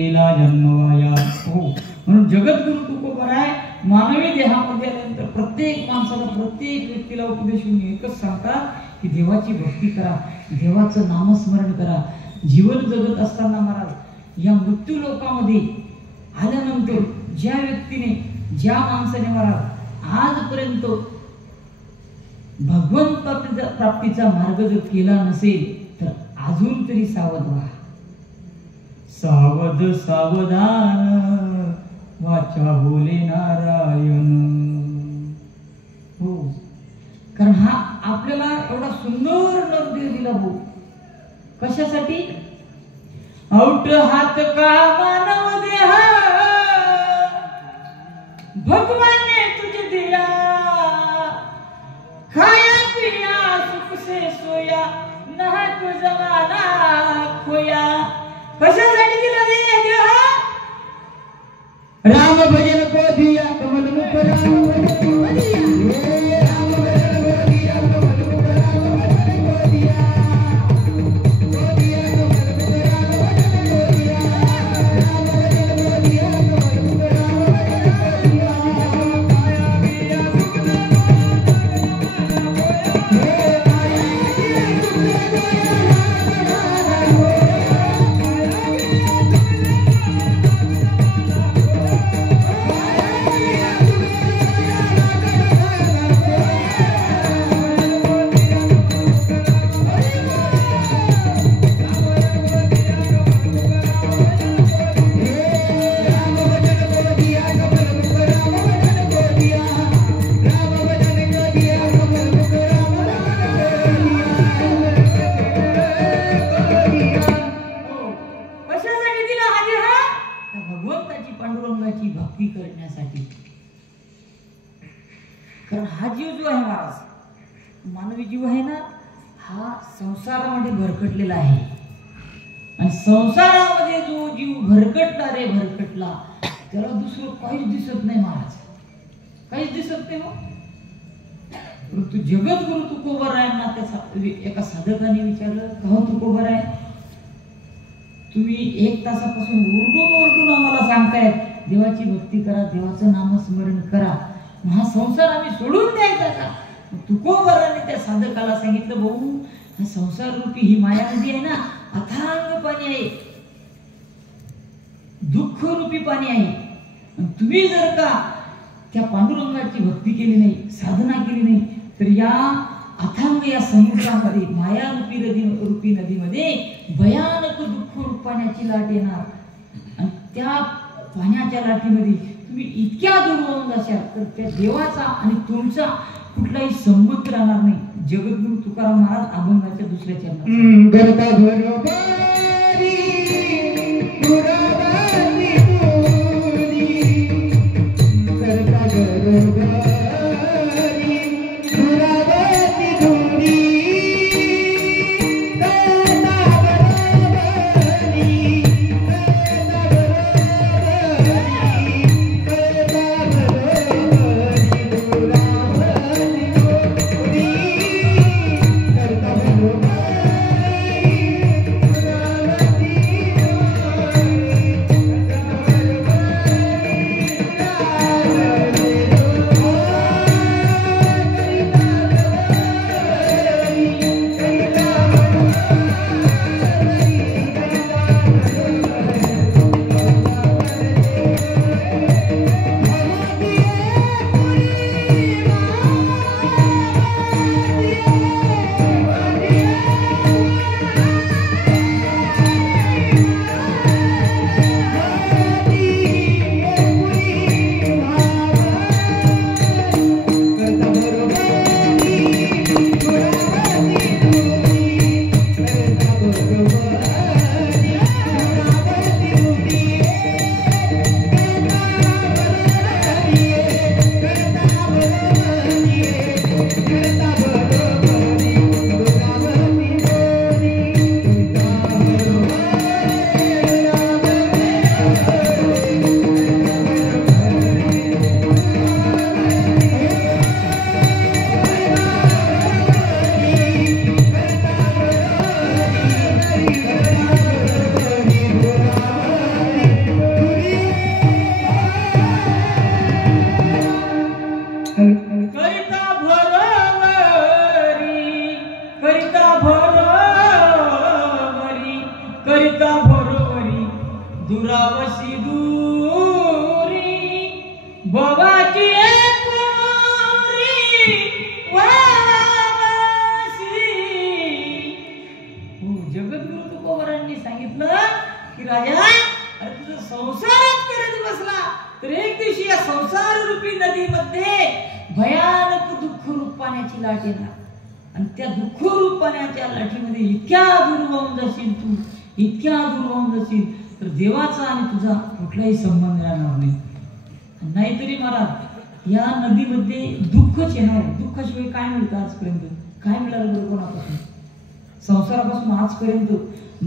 जन्मवाया हो म्हणून जगद्गुरु तुकोबराय मानवी देहामध्ये आल्यानंतर प्रत्येक माणसाला प्रत्येक व्यक्तीला उपदेश होऊन एकच सांगतात की देवाची भक्ती करा, देवाचं नामस्मरण करा. जीवन जगत असताना महाराज या मृत्यू लोकामध्ये आल्यानंतर ज्या व्यक्तीने ज्या माणसाने महाराज आजपर्यंत भगवंत प्राप्तीचा मार्ग जर केला नसेल तर अजून तरी सावध व्हा. सावध सावधान वाचा बोले नारायण. हो कारण हा आपल्याला एवढा सुंदर नरदेह दिला भाऊ कशासाठी? औट हात का मानव देहा भगवान ने तुझे दिया, खाया पिया सुख से सोया नहा तो जमाना खोया. कशासाठी दिला देह? राम भजन को दिया कमल मुख राम भजन को दिया, राम भजन को दिया कमल मुख राम भजन को दिया, कमल मुख राम भजन को दिया, राम भजन को दिया कमल मुख राम भजन को दिया. माया पिया सुख दे भक्ती करण्यासाठी. कारण हा जीव जो आहे महाराज मानवी जीव आहे ना हा संसारामध्ये भरकटलेला आहे आणि संसारामध्ये जो जीव भरकटला रे भरकटला त्याला दुसरं काहीच दिसत नाही महाराज, काहीच दिसत नाही. परंतु जगद्गुरु तुकोबरायांना त्याचा एका साधकाने विचारलं का हो तुकोबराय तुम्ही 1 तासापासून ओरडून आम्हाला सांगतायत देवाची भक्ती करा, देवाचं नामस्मरण करा, हा संसार आम्ही सोडून द्यायचा का? तुकोबराने त्या साधकाला सांगितलं भाऊ हा संसार रूपी ही माया नदी आहे ना अथांग पाणी आहे, दुःख रूपी पाणी आहे. तुम्ही जर का त्या पांडुरंगाची भक्ती केली नाही, साधना केली नाही तर या अथांग या समुद्रामध्ये माया रूपी नदीमध्ये भयानक दुःख रूप पाण्याची लाट येणार आणि त्या पाण्याच्या लाटीमध्ये तुम्ही इतक्या दूर होऊन जाशाल तर त्या देवाचा आणि तुमचा कुठलाही संबंध राहणार नाही. जगद्गुरु तुकाराम महाराज अभंगाच्या दुसऱ्या चरणात दुरावशी दूरी भवाची जगद्गुरु तुकोबारांनी सांगितलं की राजा अरे तुझा संसारच करत बसला तर एक दिवशी या संसार रूपी नदीमध्ये भयानक दुःख रूप पाण्याची लाट येणार आणि त्या दुःख रूप पाण्याच्या लाटीमध्ये इतक्या दूर वाहून जाशील तू, इतक्या दूर वाहून जाशील तर देवाचा आणि तुझा कुठलाही संबंध राहणार नाही. नाहीतरी महाराज या नदीमध्ये दुःखच येणार. दुःखाशिवाय काय मिळतं आजपर्यंत? काय मिळालं बरं कोणापासून? संसारापासून आजपर्यंत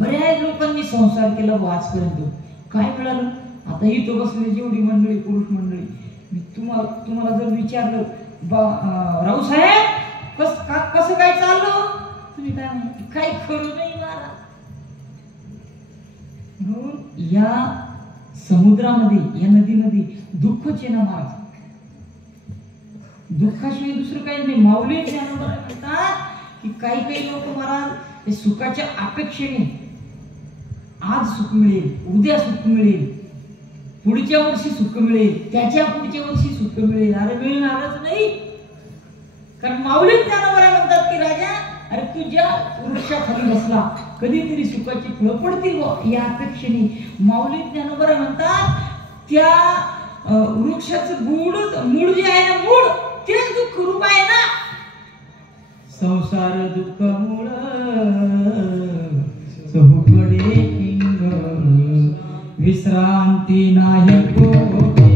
बऱ्याच लोकांनी संसार केला व आजपर्यंत काय मिळालं? आता इथं बसलेली जेवढी मंडळी, पुरुष मंडळी, मी तुम्हाला जर विचारलं राऊ साहेब कसं काय चाललं, तुम्ही काय म्हणता? काही खरं नाही महाराज. म्हणून या समुद्रामध्ये, या नदीमध्ये दुःखच आहे ना महाराज. दुःखाशिवाय दुसरं काही नाही. माऊली ज्ञानोबा म्हणतात की काही लोक महाराज हे सुखाच्या अपेक्षेने आज सुख मिळेल, उद्या सुख मिळेल, पुढच्या वर्षी सुख मिळेल, त्याच्या पुढच्या वर्षी सुख मिळेल. अरे मिळणारच नाही. कारण माऊली ज्ञानोबा म्हणतात की राजा अरे तुझ्या वृक्षाखाली बसला कधीतरी सुखाची फळं पडतील या अपेक्षेने. माऊली ज्ञानोबा म्हणतात त्या वृक्षाचं मूळ जे आहे ना, मूळ तेच दुःख रूप आहे ना. संसार दुःख मूळ चहुकडे पिंग विश्रांती नाही कोठे.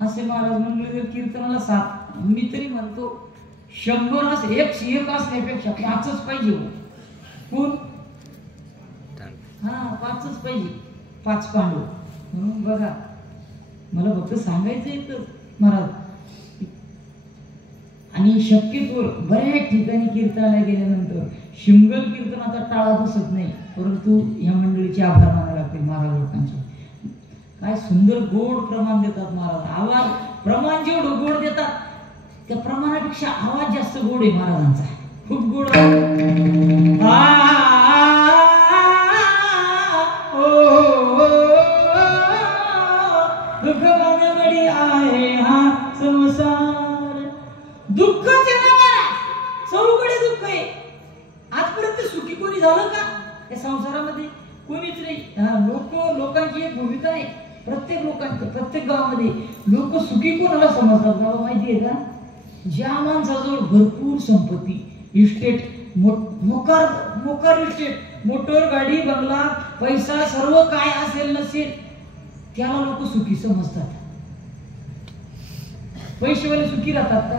असे महाराज मंडळी जर कीर्तनाला 7 मी तरी म्हणतो 100 असं एक असण्यापेक्षा 5च पाहिजे. कोण? हा 5च पाहिजे, 5 पांडव. म्हणून बघा मला फक्त सांगायचं येतं महाराज. आणि शक्यतो बऱ्याच ठिकाणी कीर्तनाला गेल्यानंतर शिंगल कीर्तनाचा टाळा बसत नाही, परंतु या मंडळीचे आभार मानावे लागतील महाराज लोकांचे. काय सुंदर गोड प्रमाण देतात महाराज. आवाज प्रमाण जेवढं गोड देतात त्या प्रमाणापेक्षा आवाज जास्त गोड आहे महाराजांचा. खूप गोड. दुःख वादळी आहे हा संसार. दुःखच आहे ना महाराज, सगळीकडे दुःख आहे. आजपर्यंत सुखी कोणी झालं का या संसारामध्ये? कोणीच नाही. लोकांची एक भूमिका आहे, प्रत्येक लोकांच्या प्रत्येक गावामध्ये लोक सुखी कोणाला समजतात बाबा माहिती आहे का? ज्या माणसाजवळ भरपूर संपत्ती, इस्टेट, मोकार इस्टेट, मोटर, गाडी, बंगला, पैसा सर्व काय असेल नसेल त्याला लोक सुखी समजतात. पैसेवाले सुखी राहतात का?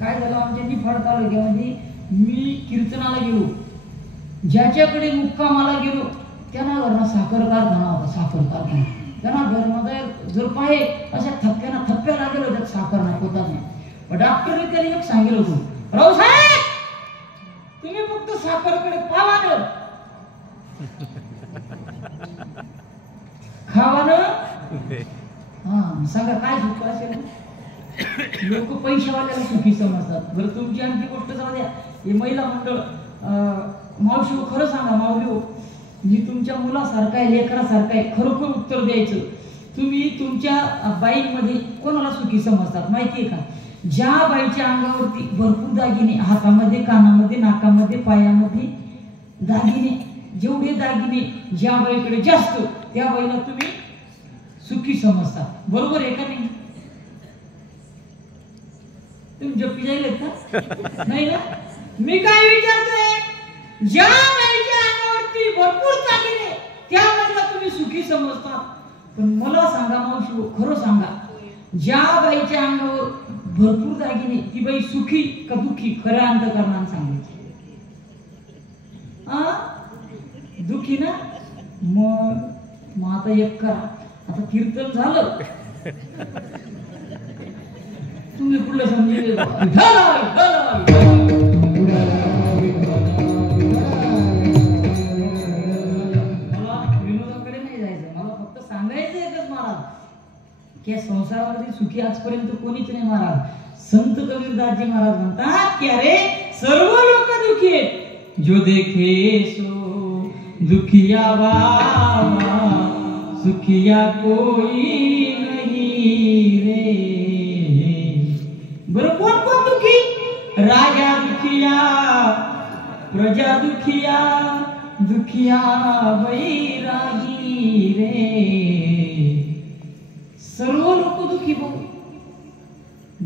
काय झालं आमच्या निफाड तालुक्यामध्ये, मी कीर्तनाला गेलो, ज्याच्याकडे मुक्कामाला गेलो त्यांना घरना साखर कारखाना होता. साखर कारखाना त्यांना घरमध्ये जर पाहे अशा थप्प्या लागेल त्यात साखर नाही होता नाही. पण डॉक्टरने त्याला एक सांगितलं होतं, रावसाहेब तुम्ही फक्त साखरकडे पावानं खावानं. हा सांगा काय सुख असेल? लोक पैशावाल्याला सुखी समजतात. बरं तुमची आणखी गोष्ट जाऊ द्या. हे महिला मंडळ मावशी खरं सांगा माऊली, मी तुमच्या मुलासारखा आहे, लेकरासारखा आहे, खरोखर उत्तर द्यायचं. तुम्ही तुमच्या बाईमध्ये कोणाला सुखी समजतात माहिती आहे का? ज्या बाईच्या अंगावरती भरपूर दागिने, हातामध्ये, कानामध्ये, नाकामध्ये, पायामध्ये दागिने, जेवढे दागिने ज्या बाईकडे जास्त त्या बाईला तुम्ही सुखी समजतात. बरोबर आहे का नाही? तुम्ही जप्पी जाईल का? नाही ना? मी काय विचारतोय, ज्या बाईच्या अंगावरती भरपूर दागिने त्या बाईला तुम्ही सुखी समजतात. पण मला सांगा मावशी, खरं सांगा, ज्या बाईच्या अंगावर भरपूर दागिने ती बाई सुखी का दुखी? खऱ्या अंतःकरणाने सांगायची. दुखी ना? मग आता एक करा, आता कीर्तन झालं, तुम्ही कुठलं समजेल? या संसारामध्ये सुखी आजपर्यंत कोणीच नाही महाराज. संत कबीरदासजी महाराज म्हणतात की अरे सर्व लोक दुखी आहेत, जो देखे सो दुखिया बाबा, सुखिया कोई नहीं रे. बरं कोण कोण दुखी? राजा दुखिया, प्रजा दुखिया, दुखिया बैरागी रे. सर्व लोक दुखी. बघू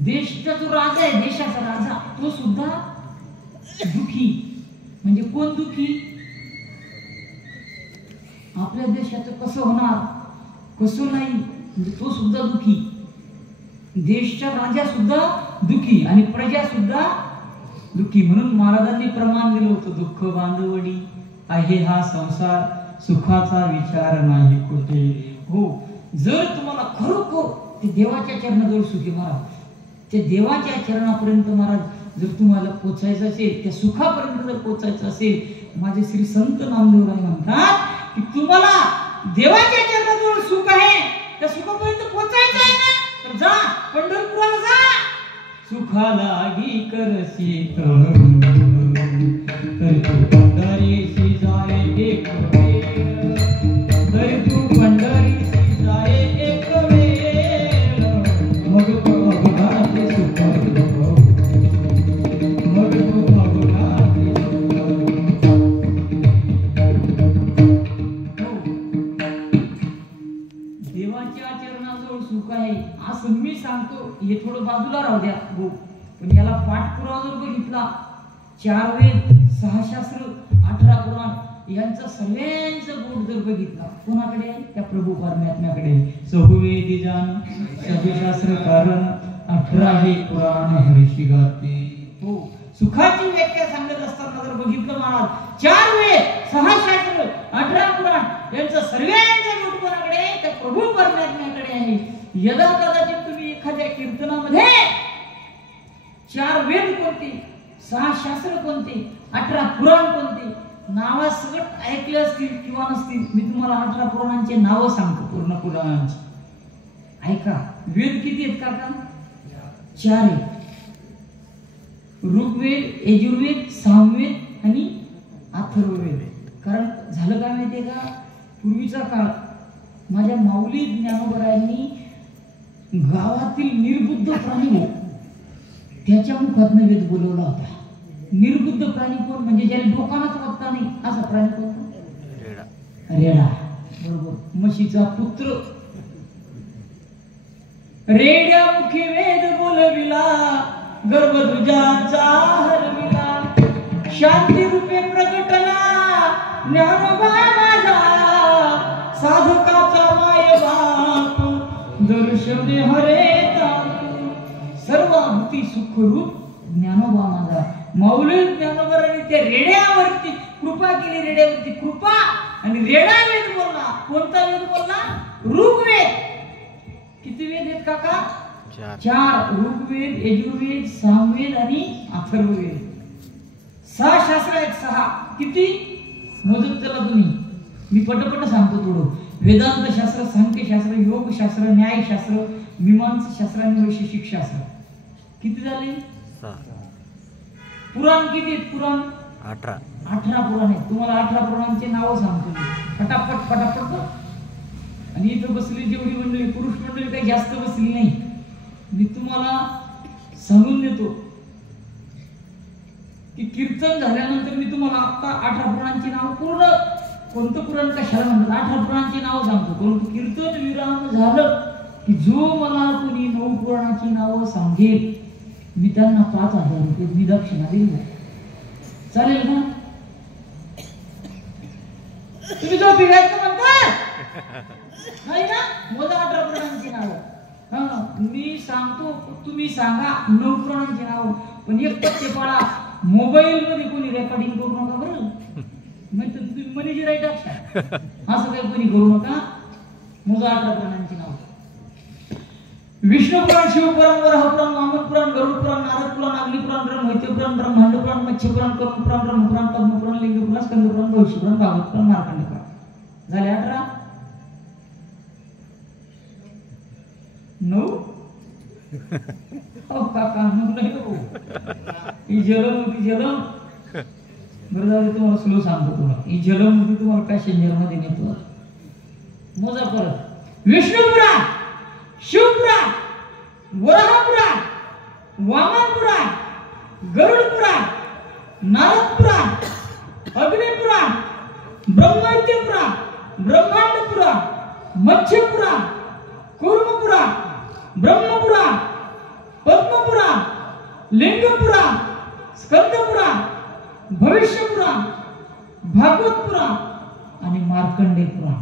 देशाचा जो राजा आहे, देशाचा राजा, तो सुद्धा दुखी. म्हणजे कोण दुखी? आपल्या देशाचं कसं होणार, कसं नाही, म्हणजे तो सुद्धा दुखी. देशचा राजा सुद्धा दुखी आणि प्रजा सुद्धा दुखी. म्हणून महाराजांनी प्रमाण दिलं होतं, दुःख बांधवडी आहे हा संसार, सुखाचा विचार नाही कुठे. हो, जर तुम्हाला खरोखर ते देवाच्या चरणाजवळ सुखी महाराज, त्या देवाच्या चरणापर्यंत महाराज जर तुम्हाला पोचायचं असेल, त्या सुखापर्यंत जर पोचायचं असेल, माझे श्री संत नामदेवराय म्हणतात की तुम्हाला देवाच्या चरणाजवळ सुख आहे, त्या सुखापर्यंत पोचायचं आहे ना, तर जा पंढरपुराला जा. सुखा लागी करसी तर तू पंढरीशी जाय एक वेळ, तर तू पंढरीशी जाय एक वेळ. मग भगवानाचे सुख, मग भगवानाचे देवाच्या चरणाजवळ सुख आहे असं मी सांगतो. हे थोडं बाजूला राहू द्या भाऊ, पण याला पाठपुरावा जर बघितला, 4 वेद, 6 शास्त्र, 18 पुराण यांचा सगळ्यांचं बोट जर बघितला, कोणाकडे आहे? त्या प्रभू परमात्म्याकडे. सहुवेदी जान सगळे शास्त्र कारण, 18 हे पुराण हरिशी गाते. हो, सुखाची व्याख्या सांगत असताना जर बघितलं महाराज, 4 वेद, 6 शास्त्र, 18 पुराण यांचं सर्वांचं बोट कोणाकडे आहे? त्या प्रभू परमात्म्याकडे आहे. यदा कदाचित तुम्ही एखाद्या कीर्तनामध्ये 4 वेद कोणते, 6 शास्त्र कोणते, 18 पुराण कोणते नावासकट ऐकले असतील किंवा नसतील, मी तुम्हाला 18 पुराणांचे नाव सांगतो, पूर्ण पुराणांची. ऐका, वेद किती आहेत काका? 4 आहेत. ऋग्वेद, यजुर्वेद, सामवेद आणि अथर्ववेद. कारण झालं काय माहितीये का, पूर्वीचा काळ माझ्या माऊली ज्ञानोबरायांनी गावातील निर्बुद्ध प्राणी त्याच्या मुखातनं वेद बोलवला होता. निर्बुद्ध प्राणी कोण? म्हणजे ज्याला डोकानाच वागता नाही असा प्राणी कोणता? रेडा. बरोबर, म्हशीचा पुत्र. रेड्यामुखी वेद बोलविला, गर्भध्वजाचा हरविला, शांती रूपे प्रगटला ज्ञानोबा माझा, साधकाचा माय बाप दर्शने हरे सर्वाभूती सुखरूप ज्ञानोबा माझा. माऊली ज्ञानोबांनी त्या रेड्यावरती कृपा केली, रेड्यावरती कृपा. आणि रेडा वेद बोलला. कोणता वेद बोलला? ऋग्वेद. किती वेद आहेत काका? 4. ऋग्वेद, यजुर्वेद, सामवेद आणि अथर्ववेद. 6 शास्त्र आहेत. 6 किती मोजत चला तुम्ही. मी पटपट सांगतो थोडं. वेदांत शास्त्र, सांख्यशास्त्र, योगशास्त्र, न्यायशास्त्र, मीमांसा शास्त्र आणि वैशेषिक शास्त्र. किती झाले? 6. पुराण किती आहेत? पुराण 18. 18 पुराण आहेत. तुम्हाला 18 पुराणांची नावं सांगतो मी फटाफट फटाफट. आणि इथं बसली जेवढी मंडळी, पुरुष मंडळी काही जास्त बसली नाही. मी तुम्हाला सांगून देतो की कीर्तन झाल्यानंतर मी तुम्हाला आता 18 पुराणांची नाव, पूर्ण कोणतं पुराण कशाला म्हणतात 18 पुराणांची नावं सांगतो. परंतु कीर्तन विराम झालं की जो मला कोणी 9 पुराणाची नावं सांगेल मी त्यांना 5,000 रुपये मी दक्षिणा देईल. चालेल का? तुम्ही जो बिघायचं म्हणता नाही ना? मोजा 18 पुराणांची नावं. हा, मी सांगतो, तुम्ही सांगा 9 पुराणांची नावं. पण एक पत्ते पाळा, मोबाईल मध्ये कोणी रेकॉर्डिंग करू नका बरं. म्हणजे तुम्ही मनीची राईट असता असं काही कोणी करू नका. मोजा 18 पुराणांची नावं. विष्णु पुराण, शिवपुराण, वराह पुराण, वामन पुराण, गरुड पुराण, नारद पुराण, अग्नि पुराण, ब्रह्महत्य पुराण, ब्रह्मांड पुराण, मत्स्य पुराण, कर्म पुराण, ब्रह्म पुराण, पद्म पुराण, लिंग पुराण, स्कंद पुराण, भविष्य पुराण, भागवत पुराण, मार्कंड पुराण. झाले 18. 9. हो काका 9 नाही हो. ही जलम होती जलम. बरं झालं तुम्हाला स्लो सांगतो. तुम्हाला ही जलम होती, तुम्हाला पॅसेंजर मध्ये नेतो. मोजा परत. विष्णु पुराण, शिवपुराण, वराह पुराण, वामन पुराण, गरुड पुराण, नारद पुराण, अग्नि पुराण, ब्रह्महत्य पुराण, ब्रह्मांड पुराण, मत्स्य पुराण, कूर्म पुराण, ब्रह्म पुराण, पद्म पुराण, लिंग पुराण, स्कंद पुराण, भविष्य पुराण, भागवत पुराण आणि मार्कंडे पुराण.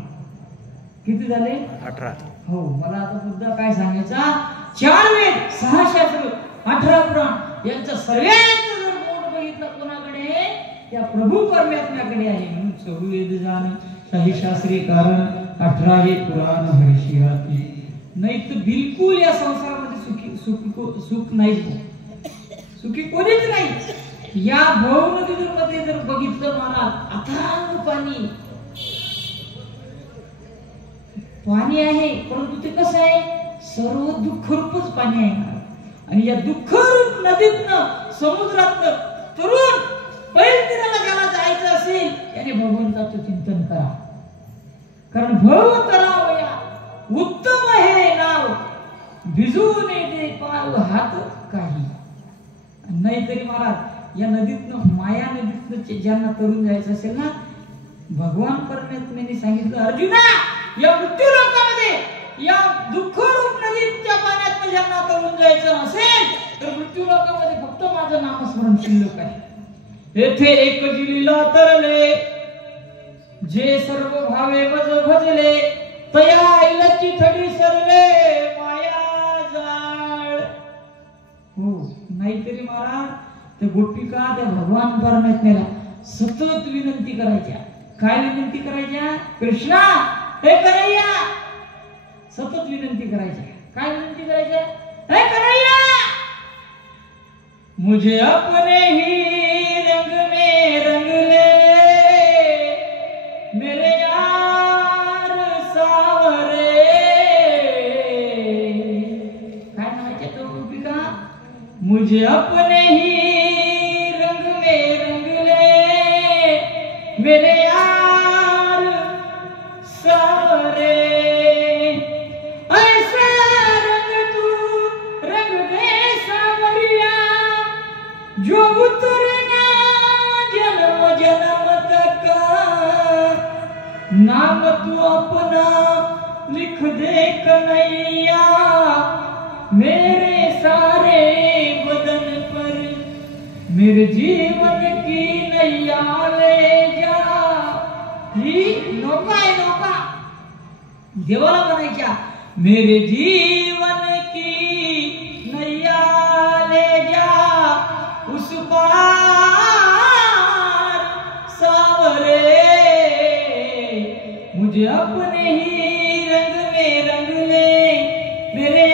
किती झाले? 18. हो. मला आता मुद्दा काय सांगायचा? 4 वेद, 6 शास्त्र, 18 पुराण यांचं सर्वांचं जर बोर्ड बघितलं कोणाकडे? त्या प्रभू परमात्म्याकडे आहे. म्हणून 14 वेद जाण, 6 शास्त्री कारण, 18 हे पुराण हर्षियाती. नाही तर बिलकुल या संसारामध्ये सुख नाही. सुखी कोणीच नाही. या भव नदीमध्ये जर बघितलं महाराज, अथांग पाणी पाणी आहे. परंतु ते कसं आहे? सर्व दुःखरूपच पाणी आहे. आणि या दुःखरूप नदीतनं, समुद्रातनं तरुण पैलतीराला ज्याला जायचं असेल त्याने भगवंताचं चिंतन करा. कारण भव करावया उत्तम हे नाव, भिजून येते पाव हात काही. नाहीतरी महाराज या नदीतनं, माया नदीतनं ज्यांना तरुण जायचं असेल ना, भगवान परमात्म्याने सांगितलं अर्जुना, या मृत्यू लोकामध्ये, या दुःखरूप नदीच्या पाण्यात ज्यांना तरुण जायचं असेल तर मृत्यू लोकामध्ये फक्त माझं नामस्मरण शिल्लक आहे. येथे एक लीला तरले, जे सर्व भावे मज भजले, तया इलची थडी सरले माया जाळ. हो. नाहीतरी महाराज त्या गोपिका त्या भगवान परमात्म्याला सतत विनंती करायच्या. काय विनंती करायच्या? कृष्णा हे कन्हैया. सतत विनंती करायच्या. काय विनंती करायच्या? हे कन्हैया, मुझे अपने ही रंग में रंग ले, मेरे यार सावरे. काय म्हणायच्या तो गोपिका? मुझे अपने ही रंग में रंग ले, मेरे यार सावरे. ऐसा रंग तू रंग दे सावरिया, जो उतरना जन्म जन्म तक, नाम तू दे कन्हैया मेरे सारे बदन पर, मेरे जीवन की नैया ले जा। ही नौका आहे नौका, देवाला म्हणायच्या मेरे जीवन की नैया ले जा उस पार सावरे, मुझे अपने ही रंग में रंग ले मेरे